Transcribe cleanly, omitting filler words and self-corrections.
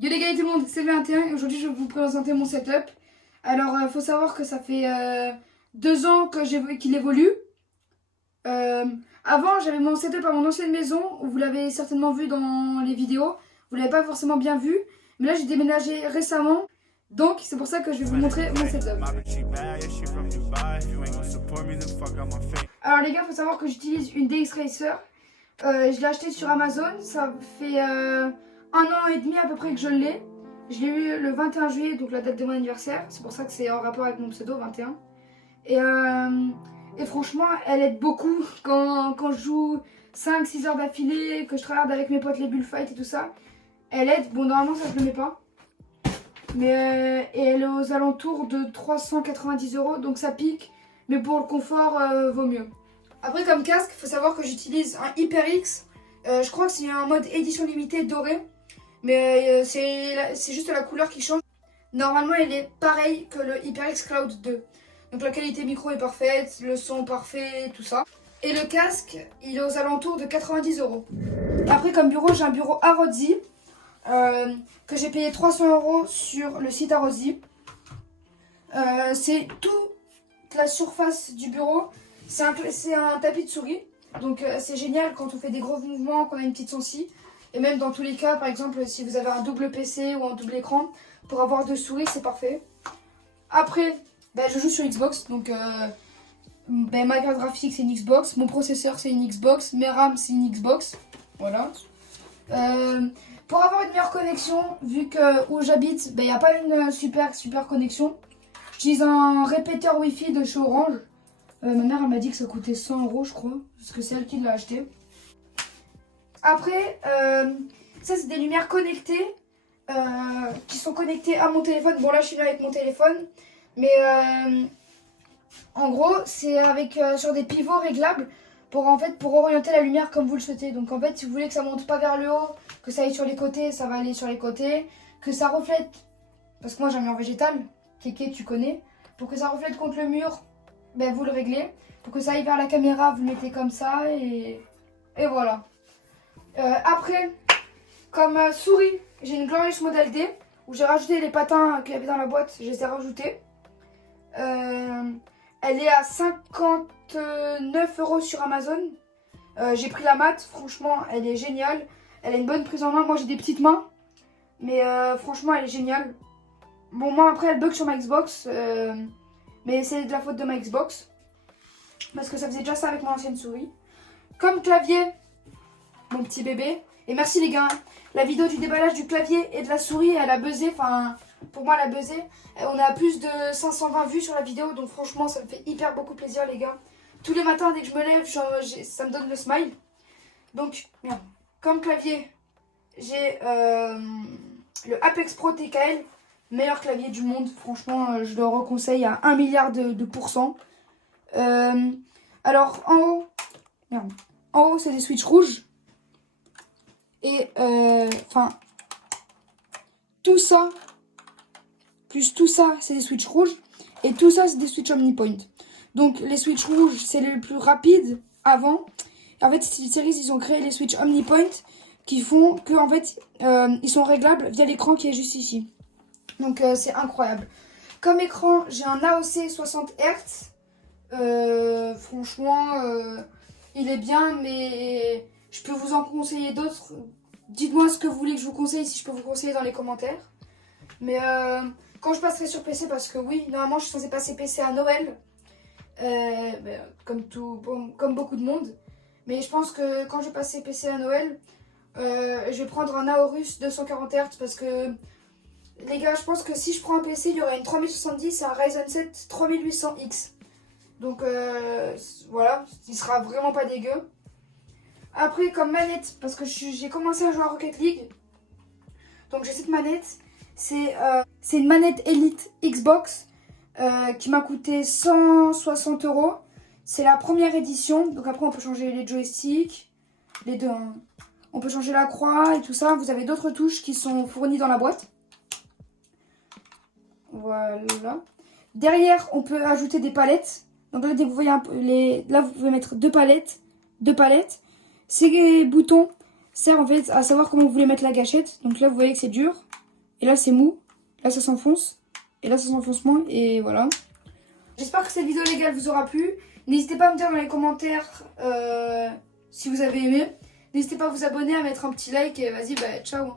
Yo les gars et tout le monde, c'est V21 et aujourd'hui je vais vous présenter mon setup. Alors faut savoir que ça fait 2 ans que qu'il évolue. Avant j'avais mon setup à mon ancienne maison, vous l'avez certainement vu dans les vidéos. Vous l'avez pas forcément bien vu, mais là j'ai déménagé récemment. Donc c'est pour ça que je vais vous montrer mon setup. Alors les gars, faut savoir que j'utilise une DX Racer. Je l'ai acheté sur Amazon, ça fait 1 an et demi à peu près que je l'ai. Je l'ai eu le 21 juillet, donc la date de mon anniversaire. C'est pour ça que c'est en rapport avec mon pseudo, 21. Et franchement, elle aide beaucoup quand je joue 5-6 heures d'affilée, que je travaille avec mes potes les bullfights et tout ça. Elle aide, bon normalement ça je le mets pas. Mais et elle est aux alentours de 390 €, donc ça pique. Mais pour le confort, vaut mieux. Après comme casque, faut savoir que j'utilise un HyperX. Je crois que c'est un mode édition limitée doré. Mais c'est juste la couleur qui change. Normalement, il est pareil que le HyperX Cloud 2. Donc la qualité micro est parfaite, le son parfait, tout ça. Et le casque, il est aux alentours de 90 €. Après, comme bureau, j'ai un bureau Arozzi que j'ai payé 300 € sur le site Arozzi. C'est toute la surface du bureau. C'est un tapis de souris. Donc c'est génial quand on fait des gros mouvements, qu'on a une petite sensi. Et même dans tous les cas, par exemple, si vous avez un double PC ou un double écran, pour avoir 2 souris, c'est parfait. Après, je joue sur Xbox, donc ma carte graphique c'est une Xbox, mon processeur c'est une Xbox, mes RAM c'est une Xbox, voilà. Pour avoir une meilleure connexion, vu que où j'habite, il n'y a pas une super connexion, j'utilise un répéteur Wi-Fi de chez Orange. Ma mère elle m'a dit que ça coûtait 100 € je crois, parce que c'est elle qui l'a acheté. Après, ça c'est des lumières connectées qui sont connectées à mon téléphone. Bon là je suis là avec mon téléphone, mais en gros c'est avec sur des pivots réglables pour orienter la lumière comme vous le souhaitez. Donc en fait si vous voulez que ça monte pas vers le haut, que ça aille sur les côtés, ça va aller sur les côtés, que ça reflète, parce que moi j'ai un mur végétal, Kéké tu connais, pour que ça reflète contre le mur, vous le réglez. Pour que ça aille vers la caméra, vous le mettez comme ça et voilà. Après, comme souris, j'ai une Glorious Model D où j'ai rajouté les patins qu'il y avait dans la boîte, je les ai rajoutés. Elle est à 59 € sur Amazon. J'ai pris la mat, franchement elle est géniale. Elle a une bonne prise en main, moi j'ai des petites mains, mais franchement elle est géniale. Bon moi après elle bug sur ma Xbox, mais c'est de la faute de ma Xbox. Parce que ça faisait déjà ça avec mon ancienne souris. Comme clavier, mon petit bébé. Et merci les gars, la vidéo du déballage du clavier et de la souris, elle a buzzé, enfin pour moi elle a buzzé. On a plus de 520 vues sur la vidéo, donc franchement ça me fait hyper beaucoup plaisir les gars. Tous les matins dès que je me lève, ça me donne le smile. Donc, merde. Comme clavier, j'ai le Apex Pro TKL, meilleur clavier du monde. Franchement, je le reconseille à 1 milliard de pourcents. Alors en haut, merde. En haut c'est des switches rouges. Et tout ça, plus tout ça, c'est des switches rouges. Et tout ça, c'est des switches OmniPoint. Donc les switches rouges, c'est les plus rapides avant. En fait, Series, ils ont créé les switches OmniPoint qui font que en fait, ils sont réglables via l'écran qui est juste ici. Donc c'est incroyable. Comme écran, j'ai un AOC 60 Hz. Franchement, il est bien, mais je peux vous en conseiller d'autres. Dites-moi ce que vous voulez que je vous conseille, si je peux vous conseiller dans les commentaires. Mais quand je passerai sur PC, parce que oui, normalement je suis censée passer PC à Noël. Comme beaucoup de monde. Mais je pense que quand je vais passer PC à Noël, je vais prendre un Aorus 240 Hz parce que les gars, je pense que si je prends un PC, il y aura une 3070 et un Ryzen 7 3800X. Donc voilà, il sera vraiment pas dégueu. Après comme manette, parce que j'ai commencé à jouer à Rocket League, donc j'ai cette manette. C'est une manette Elite Xbox qui m'a coûté 160 €. C'est la première édition. Donc après on peut changer les joysticks, les deux. Hein. On peut changer la croix et tout ça. Vous avez d'autres touches qui sont fournies dans la boîte. Voilà. Derrière on peut ajouter des palettes. Donc là dès que vous voyez là vous pouvez mettre deux palettes. Ces boutons servent en fait à savoir comment vous voulez mettre la gâchette. Donc là vous voyez que c'est dur. Et là c'est mou. Là ça s'enfonce. Et là ça s'enfonce moins. Et voilà. J'espère que cette vidéo légale vous aura plu. N'hésitez pas à me dire dans les commentaires si vous avez aimé. N'hésitez pas à vous abonner, à mettre un petit like. Et vas-y, bah ciao.